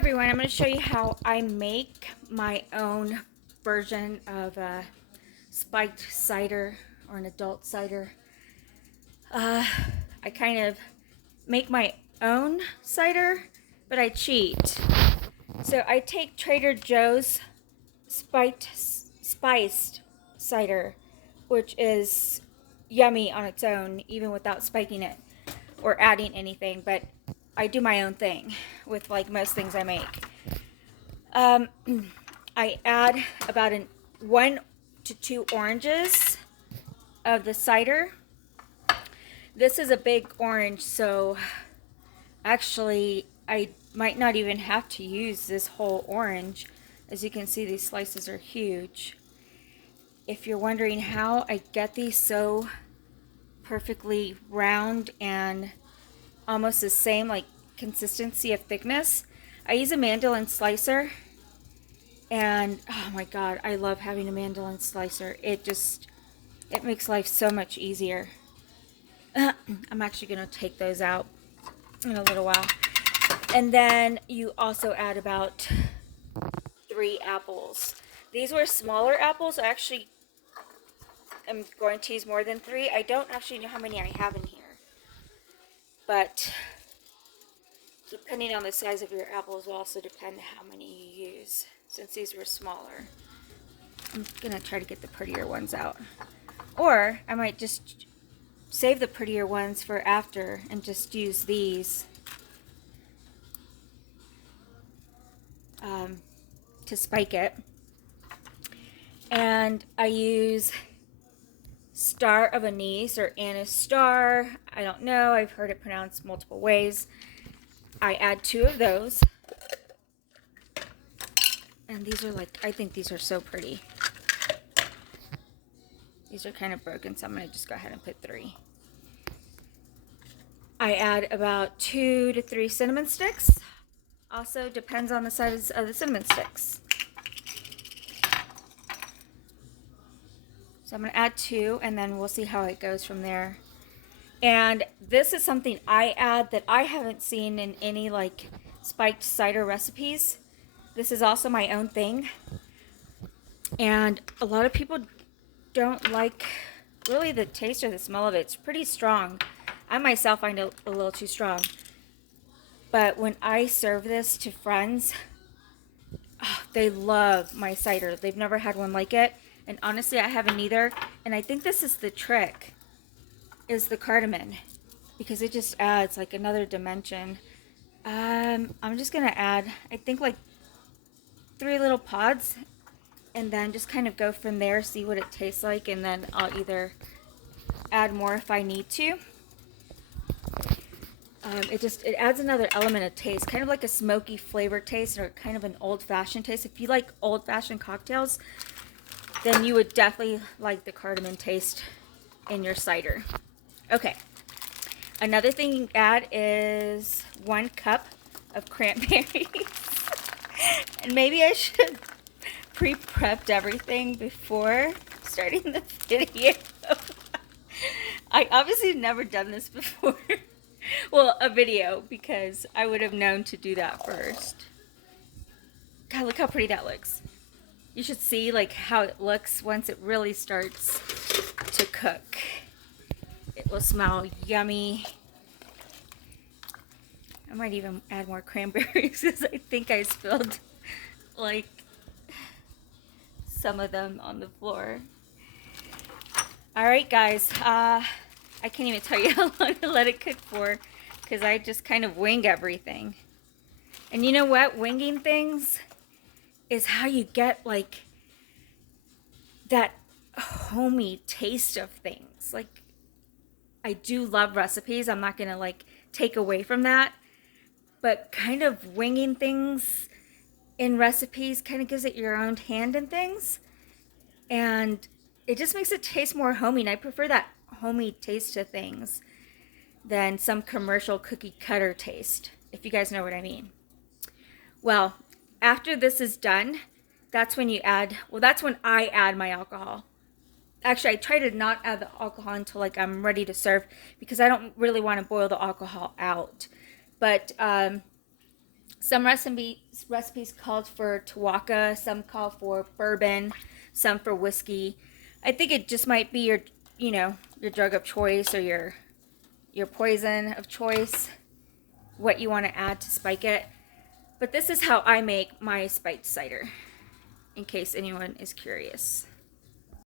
everyone, I'm going to show you how I make my own version of a spiked cider or an adult cider. I kind of make my own cider, but I cheat. So I take Trader Joe's spiced cider, which is yummy on its own, even without spiking it or adding anything, but I do my own thing with like most things I make. I add about 1 to 2 oranges of the cider. This is a big orange, so actually I might not even have to use this whole orange. As you can see, these slices are huge. If you're wondering how I get these so perfectly round and almost the same like consistency of thickness, I use a mandolin slicer. And oh my god, I love having a mandolin slicer. It makes life so much easier. I'm actually going to take those out in a little while. And then you also add about 3 apples. These were smaller apples. I actually am going to use more than 3. I don't actually know how many I have in here. But depending on the size of your apples will also depend how many you use, since these were smaller. I'm going to try to get the prettier ones out. Or I might just save the prettier ones for after and just use these to spike it. And I use star of anise or anise star. I don't know. I've heard it pronounced multiple ways. I add 2 of those. And these are like, I think these are so pretty. These are kind of broken, so I'm going to just go ahead and put 3. I add about 2 to 3 cinnamon sticks. Also depends on the size of the cinnamon sticks. So I'm going to add 2, and then we'll see how it goes from there. And this is something I add that I haven't seen in any like spiked cider recipes. This is also my own thing. And a lot of people don't like really the taste or the smell of it. It's pretty strong. I myself find it a little too strong. But when I serve this to friends, oh, they love my cider. They've never had one like it. And honestly, I haven't either. And I think this is the trick, is the cardamom. Because it just adds like another dimension. I'm just going to add, I think like 3 little pods. And then just kind of go from there, see what it tastes like. And then I'll either add more if I need to. It adds another element of taste, kind of like a smoky flavor taste or kind of an old-fashioned taste. If you like old-fashioned cocktails, then you would definitely like the cardamom taste in your cider. Okay, another thing you can add is 1 cup of cranberries. And maybe I should pre-prepped everything before starting the video. I obviously never done this before. Well, a video, because I would have known to do that first. God, look how pretty that looks. You should see like how it looks once it really starts to cook. It will smell yummy. I might even add more cranberries because I think I spilled like some of them on the floor. Alright guys, I can't even tell you how long to let it cook for because I just kind of wing everything. And you know what? Winging things is how you get like that homey taste of things. Like, I do love recipes. I'm not gonna like take away from that. But kind of winging things in recipes kind of gives it your own hand in things. And it just makes it taste more homey. And I prefer that homey taste to things than some commercial cookie cutter taste, if you guys know what I mean. Well, after this is done, that's when you add, well, that's when I add my alcohol. Actually, I try to not add the alcohol until like I'm ready to serve because I don't really want to boil the alcohol out. But Some recipes called for Tuaca, some call for bourbon, some for whiskey. I think it just might be your, you know, your drug of choice or your poison of choice, what you want to add to spike it. But this is how I make my spiked cider, in case anyone is curious.